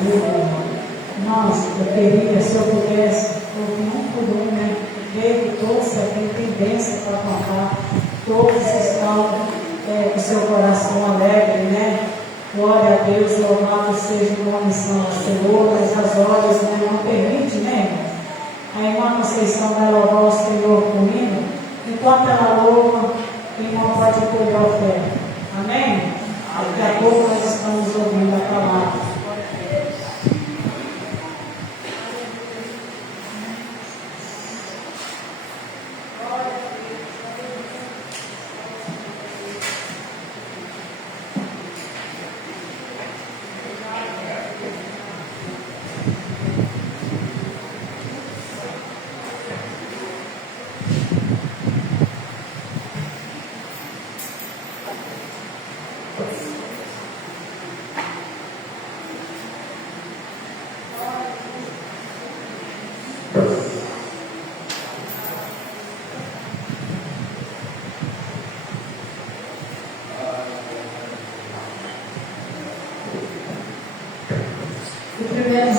vida. Nossa, eu queria, se eu pudesse, ouvir um por um, né? Ver que todos têm tendência para contar, todos estão com seu coração alegre, né? Glória a Deus, louvado seja o nome do Senhor, essas horas, né? Não permite, né? A irmã Conceição vai louvar o Senhor comigo, enquanto ela louva, quem não pode colher a oferta. Amém? Daqui a pouco nós estamos ouvindo a palavra.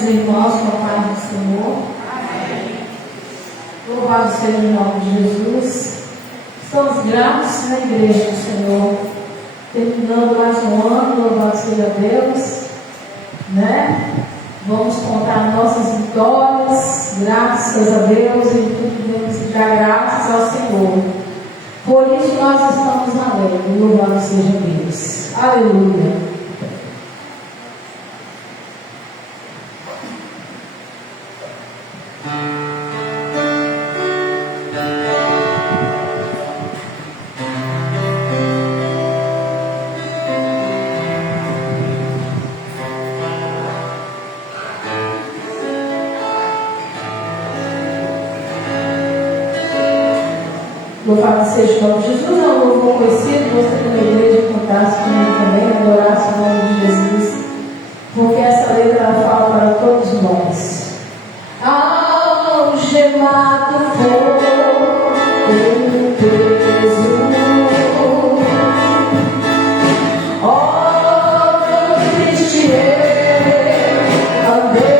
Irmãos, com a paz do Senhor. Amém. Louvado seja o nome de Jesus. Estamos gratos na igreja do Senhor, terminando mais um ano, louvado seja Deus, né? Vamos contar nossas vitórias, graças a Deus, e tudo devemos dar graças ao Senhor. Por isso nós estamos alegres, louvado seja Deus. Aleluia. Louvado seja o nome de Jesus, é um louvor conhecido, você na igreja cantasse comigo também, adorasse o nome de Jesus, porque essa letra ela fala para todos nós. Algemado por teu peso, ó triste eu andei.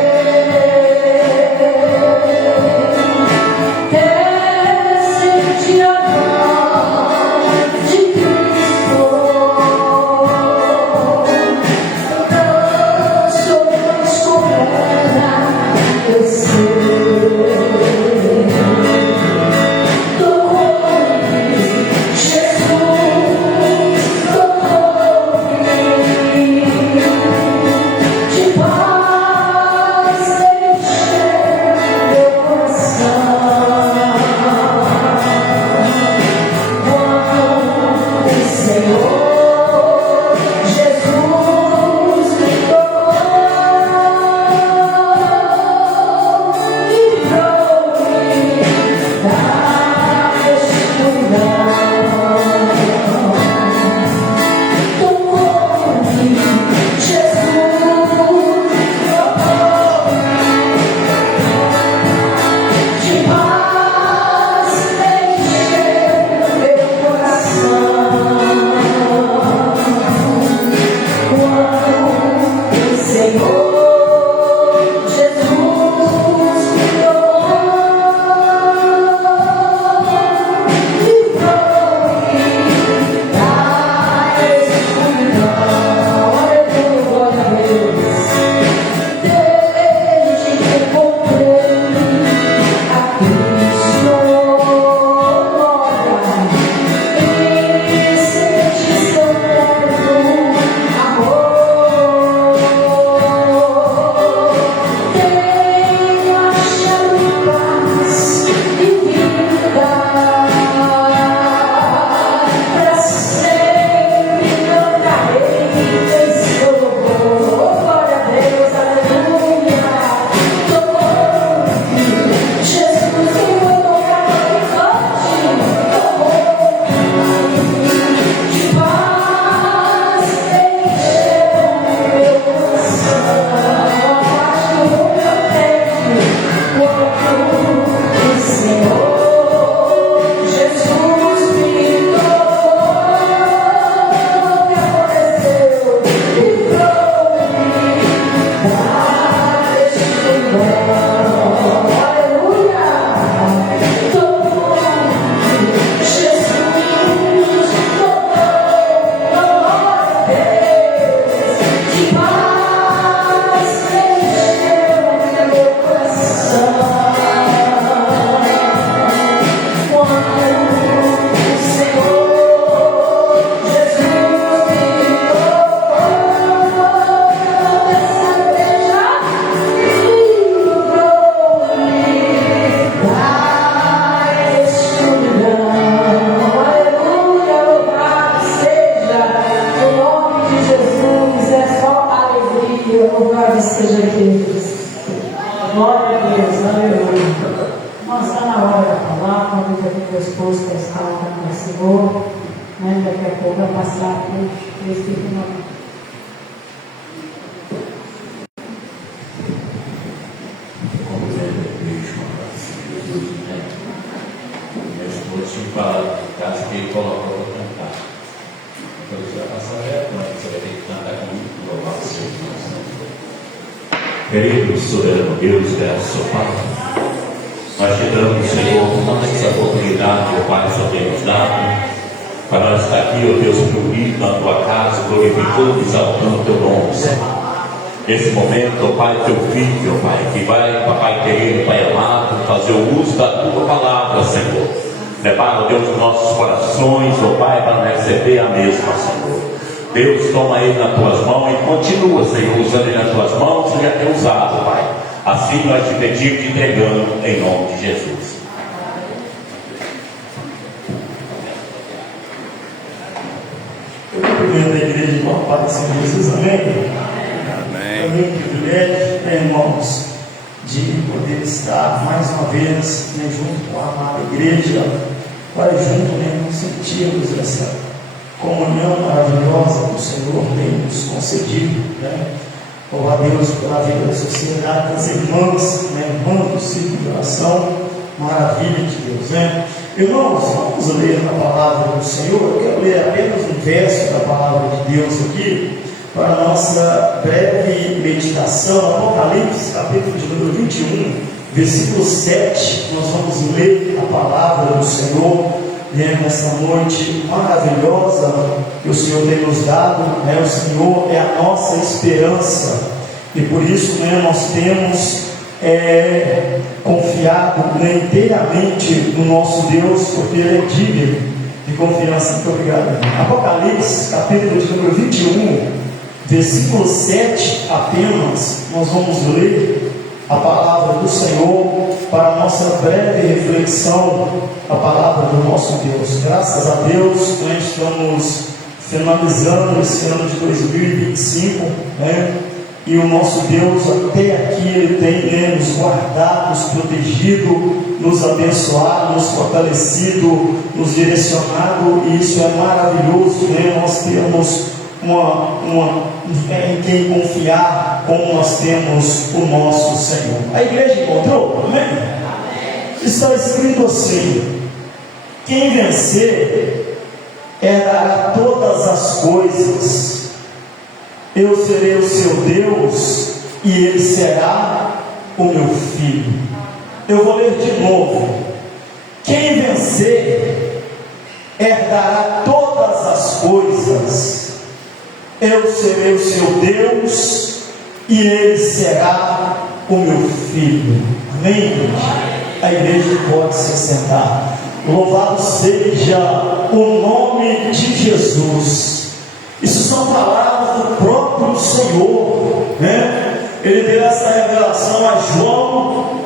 seja queridos. Glória a Deus, aleluia. Nós está na hora da palavra, convido aqui meu esposo para estar com o Senhor. Daqui a pouco vai passar por esse momento. Meu esposo tinha falado em casa que ele colocou para cantar. Então você vai passar mas você vai ter que cantar comigo, louvar o Senhor. Querido soberano Deus, graças ao Pai, nós te damos, Senhor, essa oportunidade, ó Pai, só temos dado, para nós estar aqui, ó Deus, reunidos na tua casa, glorificando e exaltando o teu nome, Senhor. Nesse momento, ó Pai, teu filho, ó Pai, que vai, Papai querido, Pai amado, fazer o uso da tua palavra, Senhor. Levar, ó Deus, os nossos corações, ó Pai, para receber a mesma, Senhor. Deus, toma ele nas tuas mãos e continua, Senhor, usando ele nas tuas mãos, que já tem usado, Pai. Assim nós te pedimos e entregamos em nome de Jesus. Eu cumprimento a igreja de uma paz do Senhor Jesus, amém? Amém. É um privilégio, irmãos, de poder estar mais uma vez junto com a amada igreja, para junto sentirmos essa comunhão maravilhosa que o Senhor tem nos concedido, Louvar a Deus pela vida da sociedade, das irmãs, irmãs do ciclo de oração, maravilha de Deus, Irmãos, vamos ler a palavra do Senhor. Eu quero ler apenas um verso da palavra de Deus aqui, para a nossa breve meditação. Apocalipse, capítulo de número 21, versículo 7, nós vamos ler a palavra do Senhor nessa noite maravilhosa que o Senhor tem nos dado. O Senhor é a nossa esperança, e por isso nós temos confiado inteiramente no nosso Deus, porque Ele é digno de confiança. Muito obrigado. Apocalipse, capítulo de número 21, versículo 7 apenas, nós vamos ler a palavra do Senhor para a nossa breve reflexão, a palavra do nosso Deus. Graças a Deus, nós estamos finalizando esse ano de 2025, e o nosso Deus até aqui Ele tem nos guardado, nos protegido, nos abençoado, nos fortalecido, nos direcionado, e isso é maravilhoso. Nós temos em quem confiar, como nós temos o nosso Senhor. A igreja encontrou? Amém? Está escrito assim: quem vencer herdará todas as coisas, eu serei o seu Deus e ele será o meu filho. Eu vou ler de novo: quem vencer herdará todas as coisas, eu serei o seu Deus e ele será o meu filho. Amém, igreja? A igreja pode se sentar. Louvado seja o nome de Jesus. Isso são palavras do próprio Senhor, Ele deu essa revelação a João,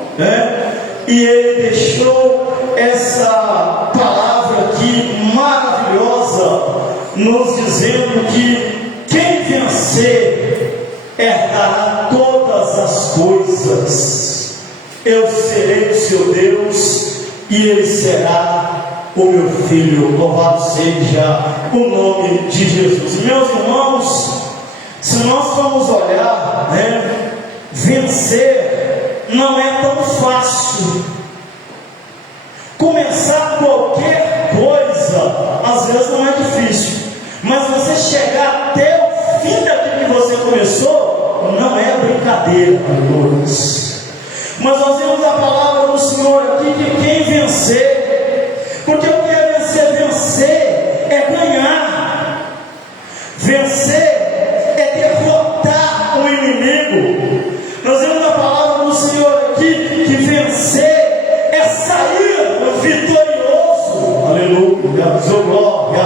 e ele deixou essa palavra aqui maravilhosa, nos dizendo que quem vencer herdará todas as coisas. Eu serei o seu Deus e ele será o meu filho. Louvado seja o nome de Jesus. Meus irmãos, se nós formos olhar, vencer não é tão fácil. Começar qualquer coisa às vezes não é difícil, mas você chegar até o fim daquilo que você começou não é brincadeira, irmãos. Mas nós vemos a palavra do Senhor aqui, que quem vencer, porque o que é vencer? Vencer é ganhar. Vencer é derrotar o inimigo. Nós vemos a palavra do Senhor aqui, que vencer é sair vitorioso. Aleluia, seu glória.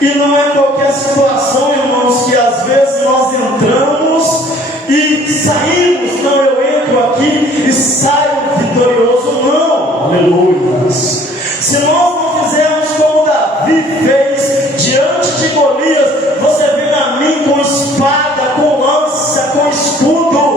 E não é qualquer situação, irmãos, que às vezes nós entramos e saímos. Não, eu entro aqui e saio vitorioso, não. Aleluia. Se nós não fizermos como Davi fez diante de Golias, você vem a mim com espada, com lança, com escudo,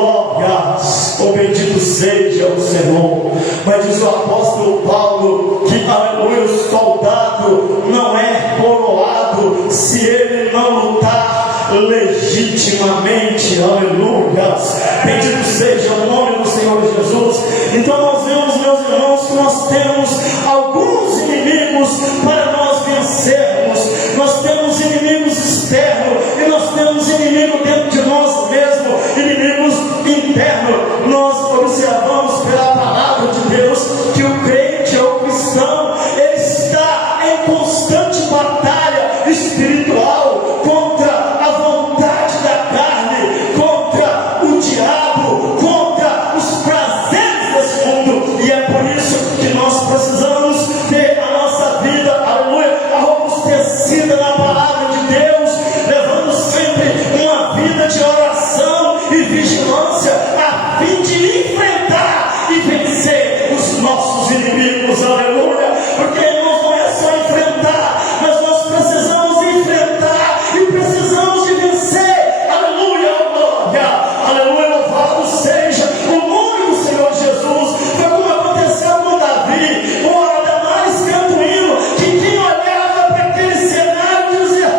glórias, oh bendito seja o Senhor. Mas diz o apóstolo Paulo que, aleluia, o soldado não é coroado se ele não lutar legitimamente, aleluia. Bendito seja o nome do Senhor Jesus. Então nós vemos, meus irmãos, que nós temos alguns inimigos para nós vencermos. Nós temos inimigos externos e nós temos inimigos dentro de nós mesmos, inimigos internos. Nós observamos pela palavra de Deus que o crente ou o cristão, ele está em constante batalha espiritual contra a vontade da carne, contra o diabo, contra os prazeres desse mundo. E é por isso que nós precisamos ter a nossa vida, aleluia, robustecida na palavra de Deus, levando sempre uma vida de oração e vigilância, a fim de enfrentar e vencer os nossos inimigos, aleluia. Porque, irmãos, não é só enfrentar, mas nós precisamos enfrentar e precisamos de vencer, aleluia, glória, aleluia, louvado seja o nome do Senhor Jesus. Foi como aconteceu com Davi, ora Damares canta um hino, que quem olhava para aquele cenário dizia: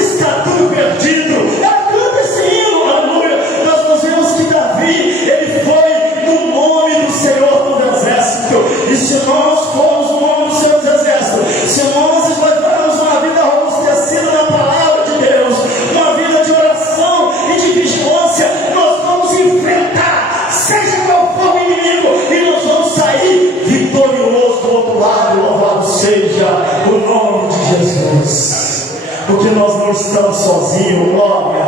está tudo perdido. Canta esse hino, aleluia. Nós vemos que Davi, ele foi no nome do Senhor do exército. E se nós formos no nome do Senhor dos exércitos, se nós levarmos uma vida robustecida na palavra de Deus, uma vida de oração e de vigilância, nós vamos enfrentar, seja qual for o inimigo, e nós vamos sair vitorioso do outro lado. Louvado seja o nome de Jesus, porque nós não estamos sozinhos, glória.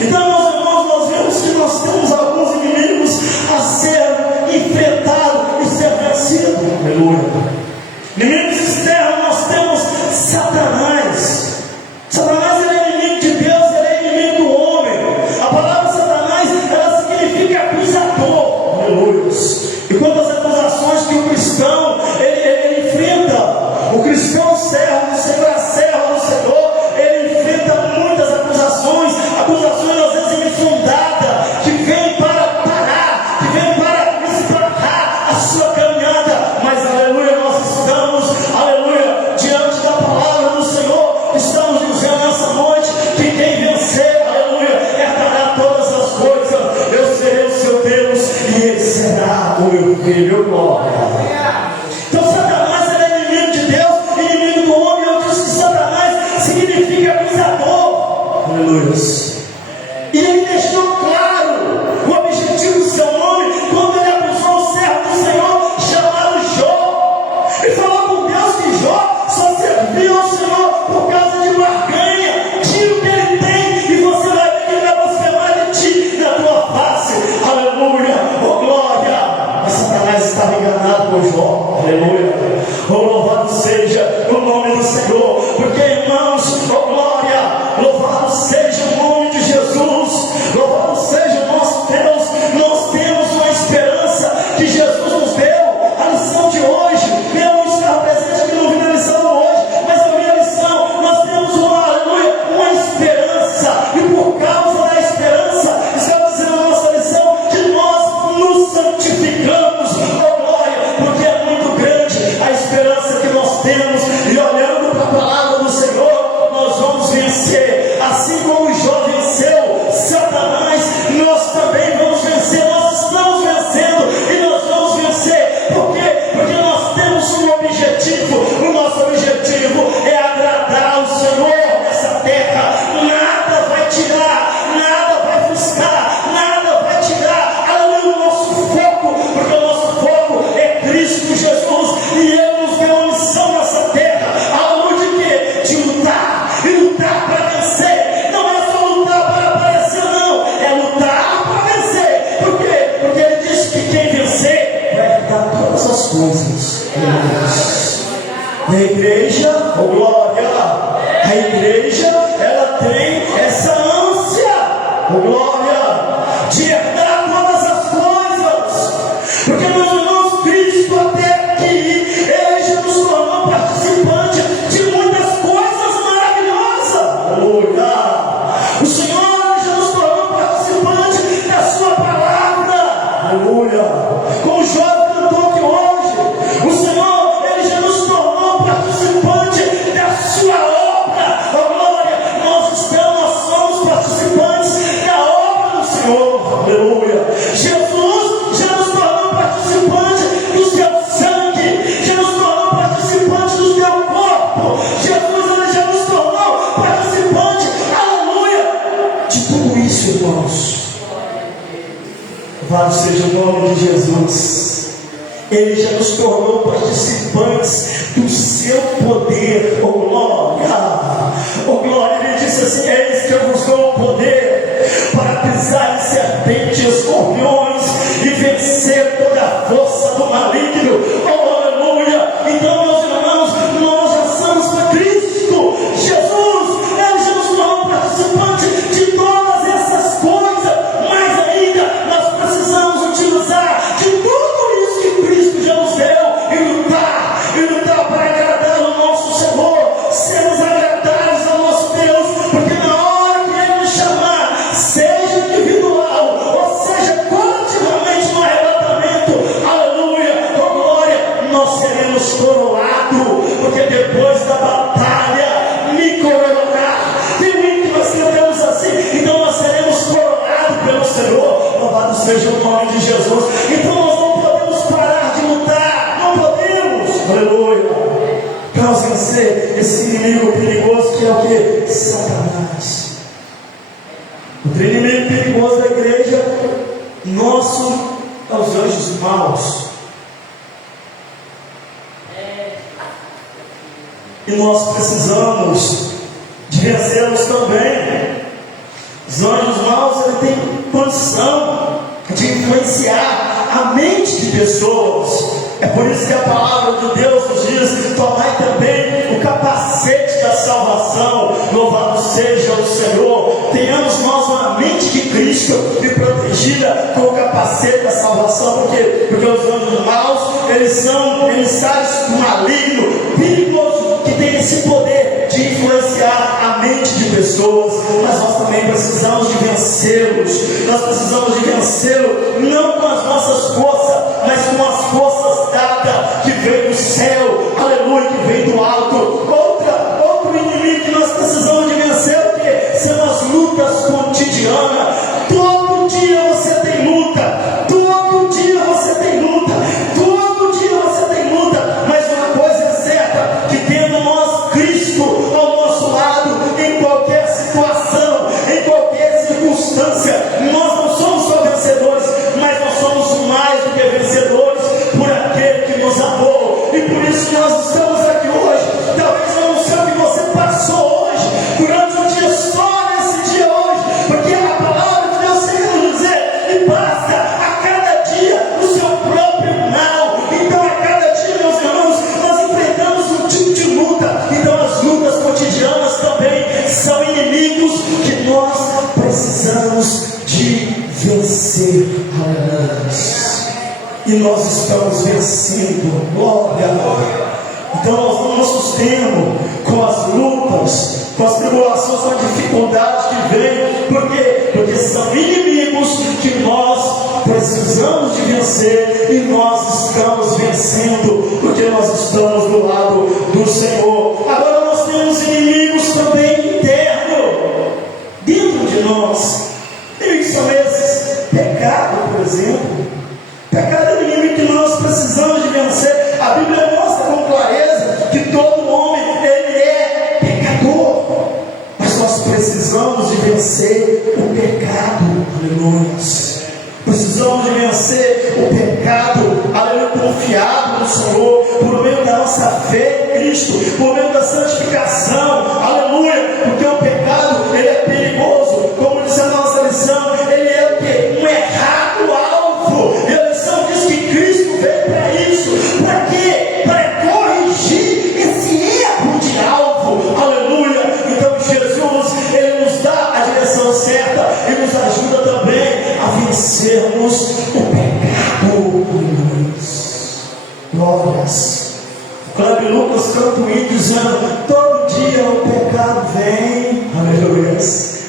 Então, meus irmãos, nós vemos que nós temos alguns inimigos a ser enfrentados e ser vencidos, aleluia. Inimigos externos, nós temos Satanás. Satanás, ele é inimigo de Deus, ele é inimigo do homem. A palavra Satanás, ela significa acusador, aleluia. E quantas acusações que o cristão, ele enfrenta, o cristão servo do Senhor, a serva do Senhor, ele enfrenta muitas acusações às vezes infundadas, que vêm para parar, que vêm para esbarrar a sua caminhada. Mas aleluia, nós estamos, aleluia, diante da palavra do Senhor. Estamos dizendo nessa noite que quem vencer, aleluia, herdará todas as coisas. Eu serei o seu Deus e ele será o meu filho, glória. Então Satanás, ele é inimigo de Deus, inimigo do homem. Eu disse que Satanás significa acusador, aleluia. E ele deixou claro o objetivo do seu nome quando ele acusou o servo do Senhor chamado Jó. Ele falou com Deus que Jó só serviu ao Senhor por causa de barganha. Tira o que ele tem e você vai ver que ele vai blasfemar de ti na tua face. Aleluia, oh glória. Mas Satanás estava enganado por Jó, aleluia. Oh, louvado seja o nome do Senhor. Porque, irmãos, oh glória, louvado seja o nome de Jesus, louvado seja o nosso Deus. Nós temos uma esperança que Jesus nos deu. A lição de hoje, eu não estava presente aqui, não vi a lição hoje, mas eu vi a lição. Nós temos uma esperança, e por causa da esperança, estamos dizendo a nossa lição, que nós nos santificamos, oh glória, porque é muito grande a esperança que nós temos. E olhando para a palavra do Senhor, nós vamos vencer, assim como Jó venceu Satanás, nós também vamos vencer. Nós estamos vencendo e nós vamos vencer. Por quê? Porque nós temos um objetivo. O nosso objetivo é agradar o Senhor nessa terra. Nada vai tirar, nada vai frustrar, nada vai tirar, além do nosso foco, porque o nosso foco é Cristo Jesus, e Ele nos deu uma missão nessa terra. A luz de quê? De lutar, e lutar para vencer. Não é só lutar para aparecer, não, é lutar para vencer. Por quê? Porque Ele disse que quem vencer vai dar todas as coisas. E a igreja, oh glória, a igreja, ela tem essa ânsia, oh glória, de herdar todas as coisas. Porque, meus irmãos, Cristo até aqui, Ele já nos tornou participante de muitas coisas maravilhosas. Aleluia! O Senhor já nos tornou participante da sua Aleluia. Como o jovem cantou aqui hoje, o Senhor, Ele já nos tornou participante da sua obra. Oh glória, nós somos participantes da obra do Senhor. Aleluia. Jesus já nos tornou participante do seu sangue, já nos tornou participante do seu corpo. Jesus, Ele já nos tornou participante, aleluia, de tudo isso, irmãos. Louvado seja o nome de Jesus. Ele já nos tornou participantes do seu poder. Oh glória, oh glória. Ele disse assim: eis que eu vos dou o poder para pisar em serpentes e escorpiões e vencer toda a força do maligno. Oh aleluia. Então, meus irmãos, nós já somos para Cristo Jesus. Ele já nos tornou participante de todas essas coisas, mas ainda nós precisamos utilizar de tudo isso que Cristo já nos deu e lutar para agradar o nosso Senhor, sermos agradáveis ao nosso Deus, porque na hora que Ele nos chamar, seja individual, ou seja coletivamente no arrebatamento, aleluia, oh glória, nós seremos coroados, porque depois da batalha me coroará. Tem muito que nós cantamos assim, então nós seremos coroados pelo Senhor. Louvado seja o nome de Jesus. Então nós não podemos parar de lutar, não podemos, aleluia, para nós vencer esse inimigo perigoso que é o que? Satanás. O inimigo perigoso da igreja nosso é os anjos maus. E nós precisamos de vencê-los também. Os anjos maus, ele tem condição de influenciar a mente de pessoas. É por isso que a palavra de Deus nos diz: tomai também o capacete da salvação. Louvado seja o Senhor. Tenhamos nós uma mente de Cristo e protegida com o capacete da salvação. Por quê? Porque os anjos maus, eles são emissários do maligno, perigoso, que tem esse poder de influenciar a mente de pessoas. Mas nós também precisamos de vencê-los. Nós precisamos de vencê-los não com as nossas forças, mas com as forças dadas que vem do céu, aleluia, que vem do alto. Outro inimigo que nós precisamos de vencer, o que? São as lutas cotidianas. Todo dia você tem luta, todo dia você tem luta, todo dia você tem luta. Mas uma coisa é certa, que tendo nós Cristo ao nosso lado, em qualquer situação, em qualquer circunstância, nós não somos só vencedores, mas nós somos mais do que vencedores por aquele que nos amou. E por isso nós estamos aqui hoje. Talvez eu não sei o que você passou hoje, durante o dia, só nesse dia hoje, porque a palavra de Deus sempre nos dizer: e basta a cada dia o seu próprio mal. Então a cada dia, meus irmãos, nós enfrentamos um tipo de luta. Então as lutas cotidianas também são inimigos que nós precisamos de vencer. Aleluia. E nós estamos vencendo, glória a Deus. Então nós não nos sustemos com as lutas, com as tribulações, com a dificuldade que vem. Por quê? Porque são inimigos que nós precisamos de vencer, e nós estamos vencendo, porque nós estamos do lado do Senhor. Agora nós temos inimigos também internos, dentro de nós. E são esses: pecado, por exemplo. Pecado é o inimigo que nós precisamos de vencer. A Bíblia mostra com clareza que todo homem, ele é pecador, mas nós precisamos de vencer o pecado. Aleluia. Precisamos de vencer o pecado, aleluia, confiado no Senhor, por meio da nossa fé em Cristo, por meio da santificação, aleluia, porque o pecado, ele é perigoso. Como diz a nossa lição, ele é o quê? Um errado alvo. E a lição diz que Cristo veio para isso. Para quê? Para corrigir esse erro de alvo, aleluia. Então Jesus, ele nos dá a direção certa e nos ajuda também a vencermos o pecado. Glórias. Cláudio Lucas canta um hino dizendo: todo dia o pecado vem, aleluia.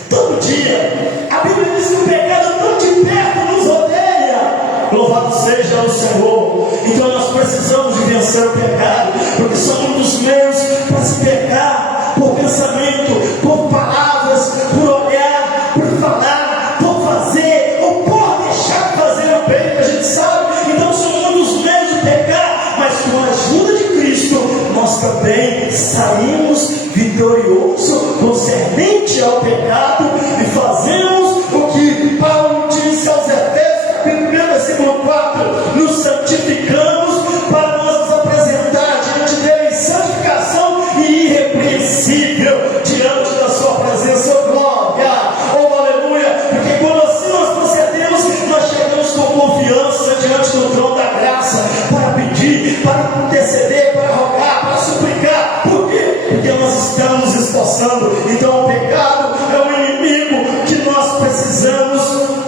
Todo dia. A Bíblia diz que o pecado tão de perto nos rodeia. Louvado seja o Senhor. Então nós precisamos de vencer o pecado, porque são muitos meios para se pecar: por pensamento, por palavras, por olhar, por falar, por fazer ou por deixar de fazer o bem, que a gente sabe. Então são muitos meios de pecar, mas com a ajuda de Cristo nós também saímos vitoriosos concernente ao pecado e fazemos o que Paulo disse aos Efésios, capítulo 1, versículo 4: nos santificamos para nos apresentar diante dele em santificação e irrepreensível diante da sua presença. Oh, glória, oh aleluia, porque quando assim nós procedemos, nós chegamos com confiança diante do trono da graça para pedir, para interceder, para rogar, para suplicar. Por quê? Porque nós estamos esforçando. Então o pecado é um inimigo que nós precisamos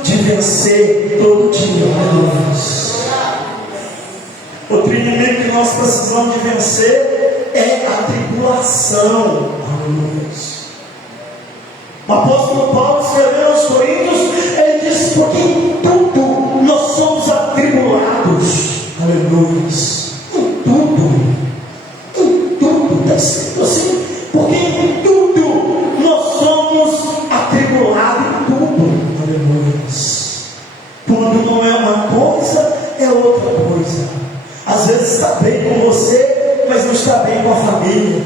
de vencer todo dia. Outro inimigo que nós precisamos de vencer é a tribulação. O apóstolo Paulo, escrevendo aos Coríntios, ele diz: porque em tudo nós somos atribulados. Aleluia. Em tudo está escrito assim: porque em tudo nós somos atribulados. Em tudo. Aleluia. Quando não é uma coisa, é outra coisa. Às vezes está bem com você, mas não está bem com a família.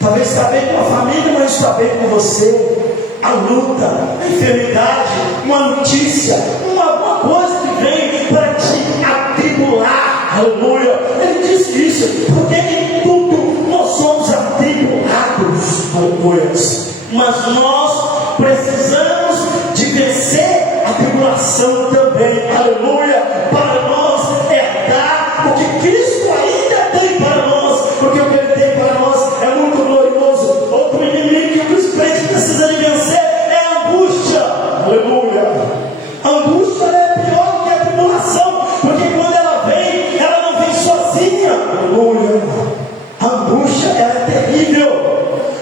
Talvez está bem com a família, mas não está bem com você. A luta, a enfermidade, uma notícia, uma coisa que vem para te atribular. Aleluia. Ele diz isso: porque em tudo nós somos atribulados. Aleluia. Mas nós precisamos de vencer a tribulação também. Aleluia. Para nós herdar o que Cristo ainda tem para nós, porque o que Ele tem para nós é muito glorioso. Outro inimigo que os crentes precisam de vencer é a angústia. Aleluia. A angústia é pior que a tribulação, porque quando ela vem, ela não vem sozinha. Aleluia. A angústia é terrível,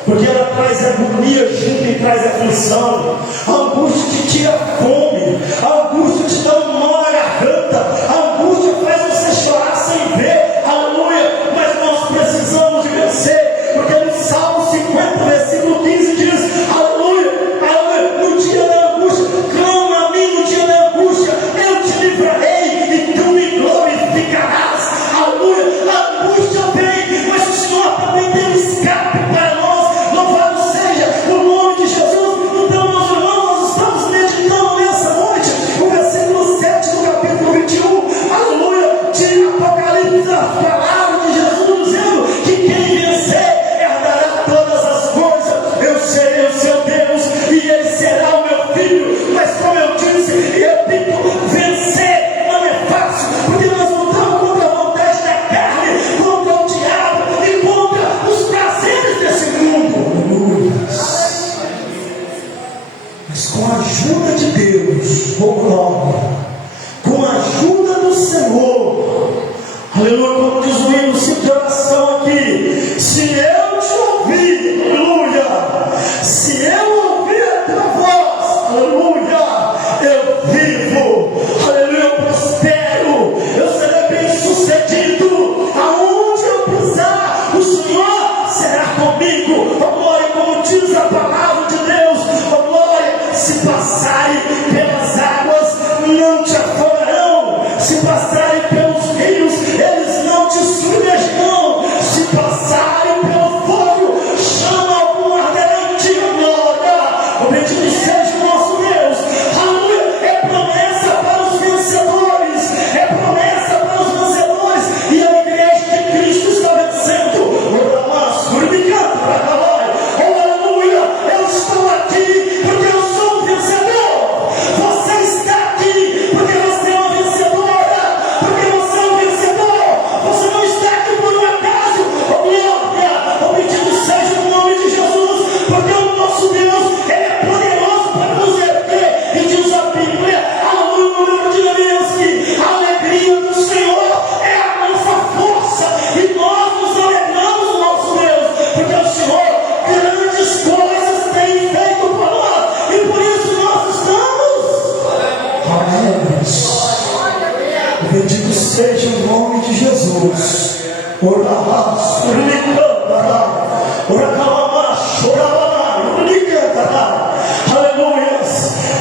porque ela traz agonia junto e traz aflição. A angústia te tira fome, a angústia te dá um nó na garganta, a angústia faz você chorar sem ver. Aleluia. Mas nós precisamos de vencer, porque no Salmo 50, versículo 15 diz: aleluia, aleluia, no dia da angústia, clama a mim no dia da angústia, eu te livrarei e tu me glorificarás. Aleluia. A angústia vem, mas o Senhor também tem um escape para nós. Louvado seja o nome de Jesus. Então, meus irmãos, nós estamos meditando nessa noite o versículo 7 do capítulo 21, aleluia, de Apocalipse, a palavra de Jesus dizendo que quem vencer herdará todas as coisas. Eu serei o seu Deus e ele será o meu filho. Mas como eu disse e repito, vencer não é fácil, porque nós lutamos contra a vontade da carne, contra o diabo e contra os prazeres desse mundo. Mas com a ajuda de Deus, oh glória, com a ajuda do Senhor, aleluia, como diz o hino, cito de oração aqui: se eu te ouvir, aleluia, se eu ouvir a tua voz, aleluia, eu vivo, aleluia, eu prospero, eu serei bem sucedido, aonde eu pisar, o Senhor será comigo. Oh glória, como diz a palavra de Deus, oh glória, se passarem pelas águas, não te afogarão, se passarem pelos rios, eles não te submergirão, se passarem seja o nome de Jesus. Aleluia.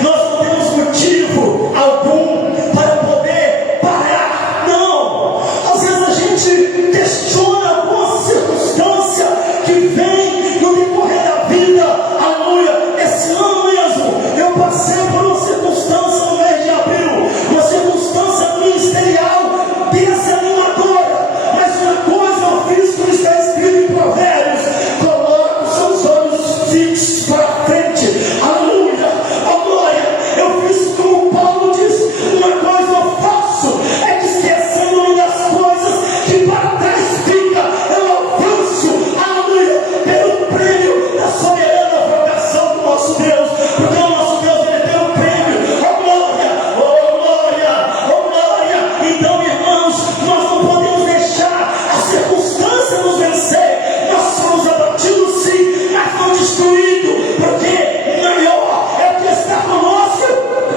Nós não temos motivo algum para poder parar. Não. Às vezes a gente questiona alguma circunstância que vem no decorrer da vida. Aleluia. Esse ano mesmo eu passei por uma circunstância no mês de abril, uma circunstância ministerial desanimadora, mas uma coisa eu fiz como está escrito em Provérbios: coloca os seus olhos fixos para frente. Aleluia, oh glória. Eu fiz como Paulo diz: uma coisa eu faço, é que esquecendo-me das coisas que para trás fica, eu avanço, aleluia, pelo prêmio da soberana vocação do nosso Deus, porque o nosso Deus, ele tem um prêmio. Oh glória, oh glória, oh glória. Então, irmãos, nós não podemos deixar a circunstância nos vencer. Nós somos abatidos sim, mas não destruídos, porque maior é o que está conosco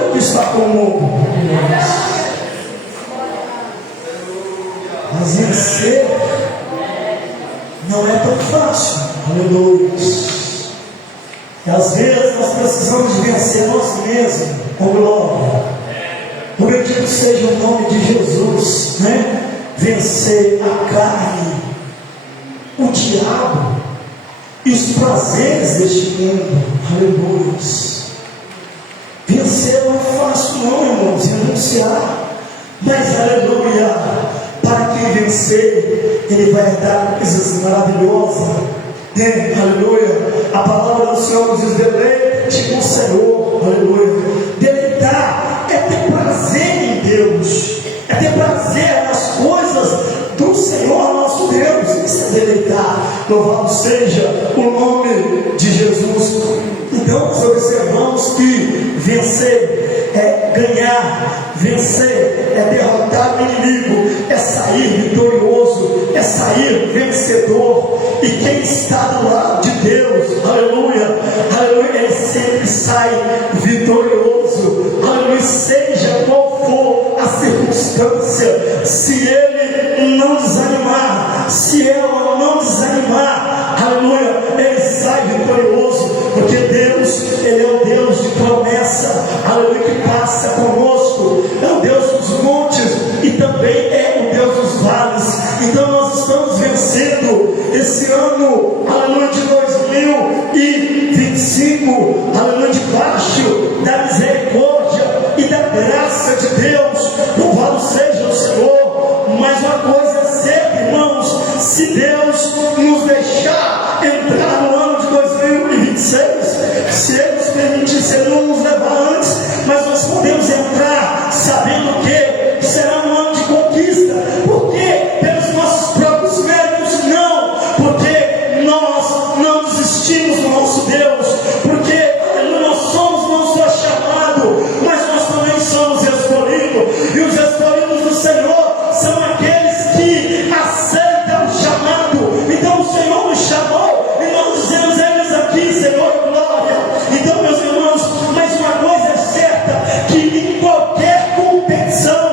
do que está com o mundo. Mas vencer não é tão fácil. Aleluia. E às vezes nós precisamos de vencer nós mesmos, com glória. O bendito seja o nome de Jesus, né? Vencer a carne, o diabo e os prazeres deste mundo. Aleluia. Vencer não é fácil não, irmãos, renunciar. Mas aleluia, para quem vencer, ele vai dar coisas maravilhosas, né? Aleluia. A palavra do Senhor nos diz: deleite com o Senhor. Aleluia. Deleitar é ter prazer em Deus, é ter prazer nas coisas do Senhor nosso Deus. Isso é deleitar. Louvado seja o nome de Jesus. Então nós observamos que vencer é ganhar, vencer é derrotar o inimigo, é sair vitorioso, é sair vencedor. E quem está do lado de Deus, aleluia, aleluia, ele sempre sai vitorioso. Aleluia, seja qual for a circunstância, se ele não desanimar, se ela não desanimar, aleluia, ele sai vitorioso, porque Deus, ele é o Deus de promessa, aleluia, que passa conosco, é o Deus dos montes e também é o Deus dos vales. Então nós estamos vencendo esse ano, aleluia, de 2025, aleluia, debaixo da misericórdia e da graça de Deus. Louvado seja o Senhor. Mas uma coisa é certa, irmãos: se Deus nos deixar entrar no ano de 2026, se Ele nos permitir, se Ele não nos levar antes, mas nós podemos entrar sabendo que será um ano de conquista. Por quê? Pelos nossos próprios méritos? Não, porque nós não desistimos do nosso Deus, porque nós somos não só chamados, mas nós também somos escolhidos, e os escolhidos do Senhor são aqueles que aceitam o chamado. Então o Senhor nos chamou e nós dizemos: eles aqui, Senhor, glória. Então, meus irmãos, mas uma coisa é certa, que em qualquer competição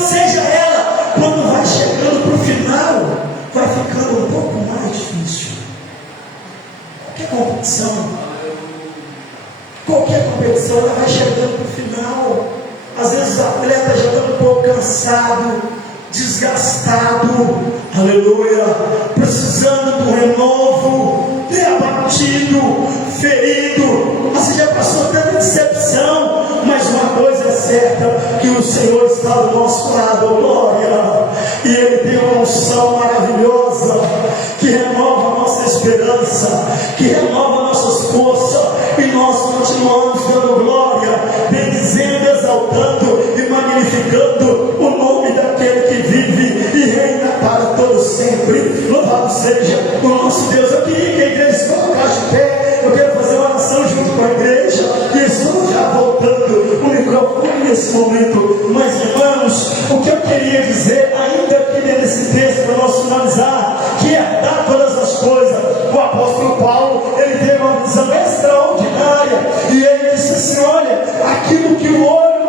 seja ela, quando vai chegando para o final, vai ficando um pouco mais difícil. Qualquer competição, ela vai chegando para o final. Às vezes o atleta já está um pouco cansado, desgastado, aleluia, precisando do renovo, abatido, ferido. Você já passou tanta decepção, mas uma coisa é certa, que o Senhor está do nosso lado, glória, e Ele tem uma unção maravilhosa, que renova a nossa esperança, que renova nossas forças, e nós continuamos dando glória, bendizendo, exaltando e magnificando o nome daquele que vive e reina para todo sempre. Louvado seja o nosso Deus. Eu queria que a igreja se colocasse de pé. Eu quero fazer uma oração junto com a igreja, e estou já voltando o microfone nesse momento. Mas, irmãos, o que eu queria dizer, ainda aqui nesse texto, para nós finalizar, que é dar todas as coisas. O apóstolo Paulo, ele teve uma visão extraordinária, e ele disse assim: olha, aquilo que o olho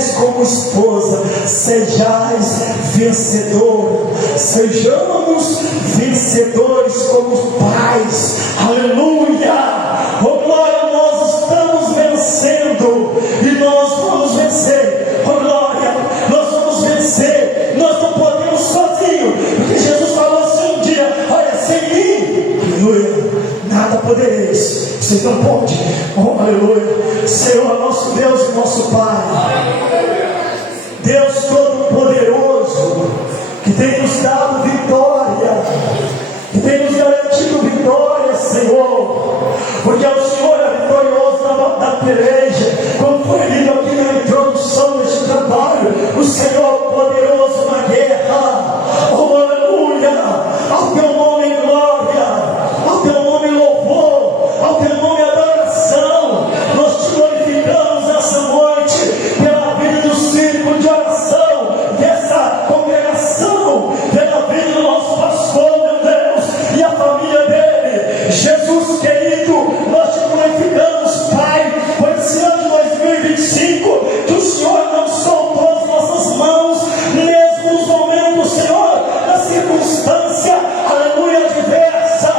mulheres como esposa, sejais vencedor, sejamos vencedores como pais, aleluia, oh glória, nós estamos vencendo, e nós vamos vencer, oh glória, nós vamos vencer, nós não podemos sozinhos, porque Jesus falou assim um dia, olha, sem mim, aleluia, nada podereis, vocês não podem, oh aleluia, Senhor nosso Deus e nosso Pai, Deus Todo-Poderoso, que tem nos dado vitória, que tem nos garantido vitória, Senhor, porque o Senhor é vitorioso na peleja, como foi lido aqui na introdução deste trabalho, o Senhor poderoso na guerra, oh aleluia, ao teu nome glória, ao teu nome louvor, ao teu nome adoração, nós te glorificamos nessa noite, pela vida do círculo de oração, dessa congregação, pela vida do nosso pastor, meu Deus, e a família dele, Jesus querido, nós te glorificamos, Pai, por esse ano de 2025, que o Senhor não soltou as nossas mãos, mesmo nos momentos, Senhor, da circunstância, aleluia, diversa,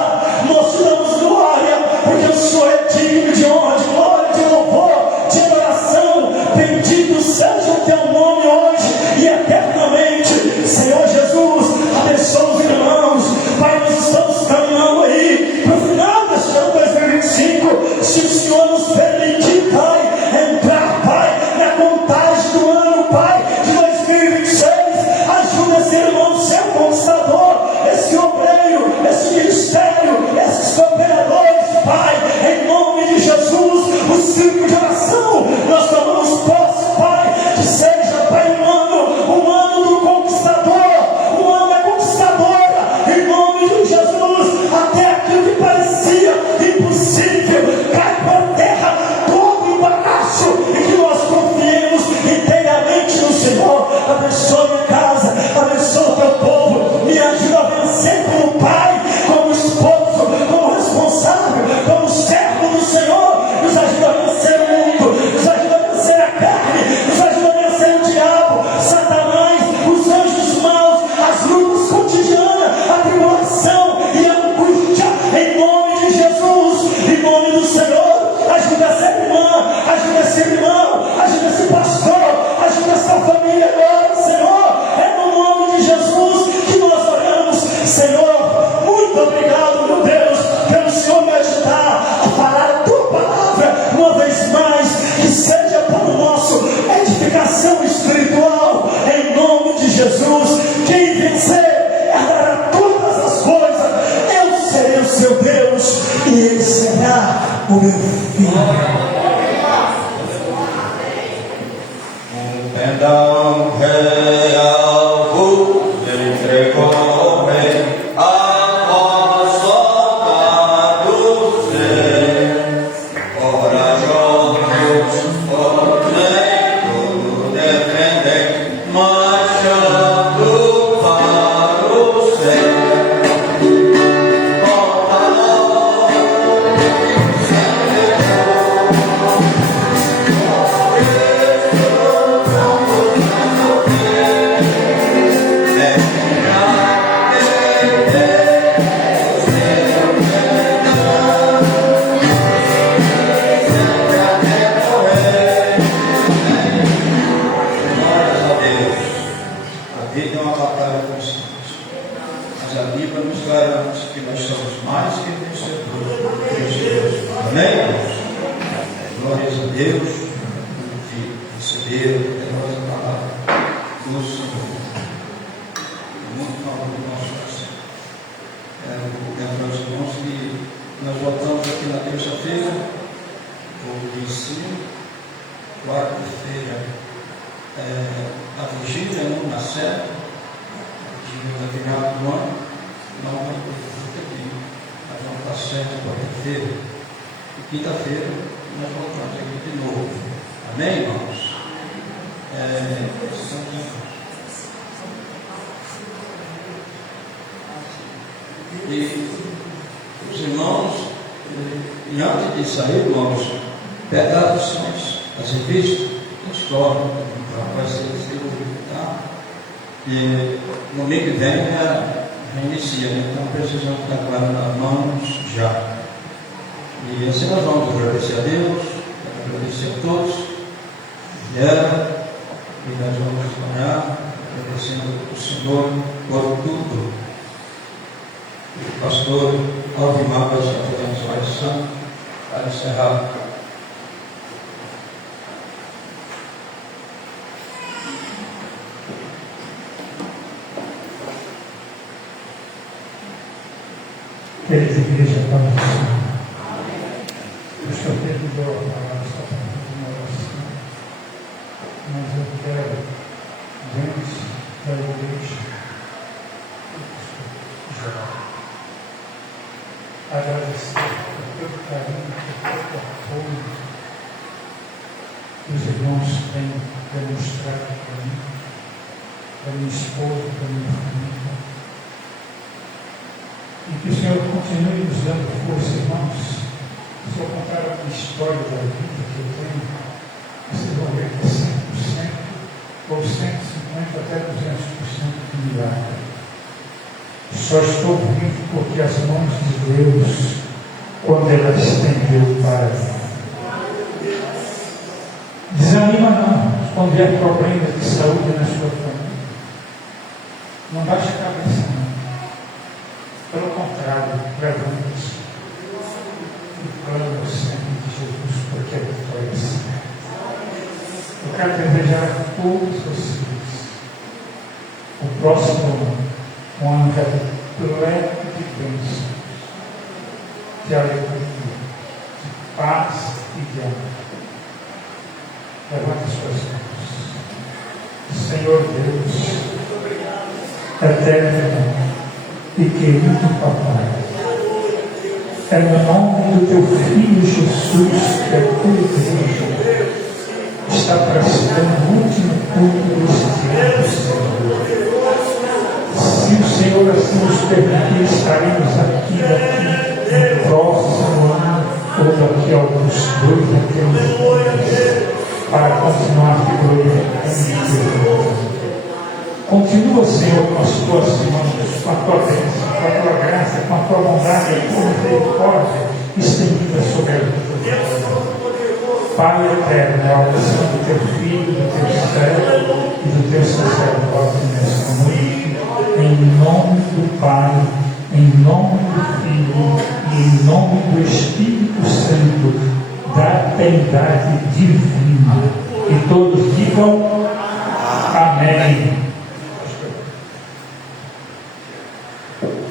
nós te damos glória, porque o Senhor é digno de honra, de glória, de louvor, de adoração, bendito seja o teu nome hoje e eternamente, Senhor Jesus, abençoa os irmãos, Pai, nós estamos caminhando aí, para o final deste ano 2025, se o Senhor nos permitir, Pai, entrar, Pai, na contagem do ano, Pai, de 2026, ajuda esse irmão a ser um conquistador, esse obreiro, esse ministério, esses cooperadores, Pai, em nome de Jesus, o círculo de oração, nós tomamos posse, Pai, que seja, Pai, um ano do conquistador, um ano da conquistadora, em nome de Jesus, até aquilo que parecia impossível, cai por terra, todo embaraço, e que nós confiemos inteiramente no Senhor. Abençoa minha casa, abençoa o teu povo, me ajuda a vencer como pai, como esposo, como responsável, como servo do Senhor, nos ajuda a vencer o mundo, nos ajuda a vencer a carne, nos ajuda a vencer o diabo, Satanás, os anjos maus, as lutas cotidianas, a tribulação e a angústia, em nome de Jesus, em nome do Senhor, ajuda essa irmã, ajuda esse irmão, ajuda esse pastor, ajuda essa família agora, Senhor, é no nome de Jesus que nós oramos, Senhor, muito obrigado, meu Deus, pelo Senhor me ajudar a falar a tua palavra, uma vez mais, que seja para o nosso edificação espiritual, em nome de Jesus, quem vencer herdará todas as coisas, eu serei o seu Deus, e ele será o meu filho. Perdão real vos entregou a vós soldados corajosos, porém tudo defendem, marchando para o céu. Quinta-feira nós voltamos aqui de novo. Amém, irmãos? E os irmãos, e antes de sair, irmãos, pegar as revistas, só, então vai ser distribuído, tá? E no mês que vem reinicia, né? Então precisamos estar agora nas mãos já. E assim nós vamos agradecer a Deus, agradecer a todos que vieram, e nós vamos orar, agradecendo ao Senhor por tudo. O pastor Alvimar vai estar fazendo a oração para encerrar. Querida igreja, Pai do Senhor, o Senhor me deu a palavra só para fazer uma oração, mas eu quero, diante da igreja, agradecer por todo o carinho, por todo o apoio que os irmãos têm demonstrado para mim, para minha esposa, para minha família. E que o Senhor continue nos dando força, irmãos. Se eu contar a minha história da vida que eu tenho, vocês vão ver que é 100% ou 150% até 200% de milagre. Só estou vivo porque as mãos de Deus, quando ela estendeu para mim. Desanima não, quando vier problemas de saúde na sua família. Não baixe a cabeça não. Pelo contrário, levante-se e clama o sangue de Jesus, porque a vitória é certa. Eu quero desejar a todos vocês o próximo ano, um ano repleto de bênçãos, de alegria, de paz e de amor. Levante suas mãos. Senhor Deus, eterno e querido Papai, é no nome do teu Filho Jesus que a tua igreja está prestando o último culto deste ano, Senhor. Se o Senhor assim nos permitir, estaremos aqui no próximo ano, ou daqui a alguns 2, daqui a alguns dias, para continuar te glorificando. Continua, Senhor, com as tuas mãos, com a tua bênção, com a tua graça, com a tua bondade, a tua misericórdia estendida sobre a vida. Pai eterno, é a oração do teu Filho, do teu servo e do teu sacerdote nesta noite, em nome do Pai, em nome do Filho e em nome do Espírito Santo, da Trindade divina. E todos digam amém.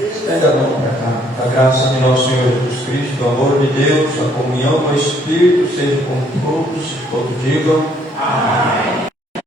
Estenda a mão para cá. A graça de nosso Senhor Jesus Cristo, o amor de Deus, a comunhão do Espírito seja com todos digam amém.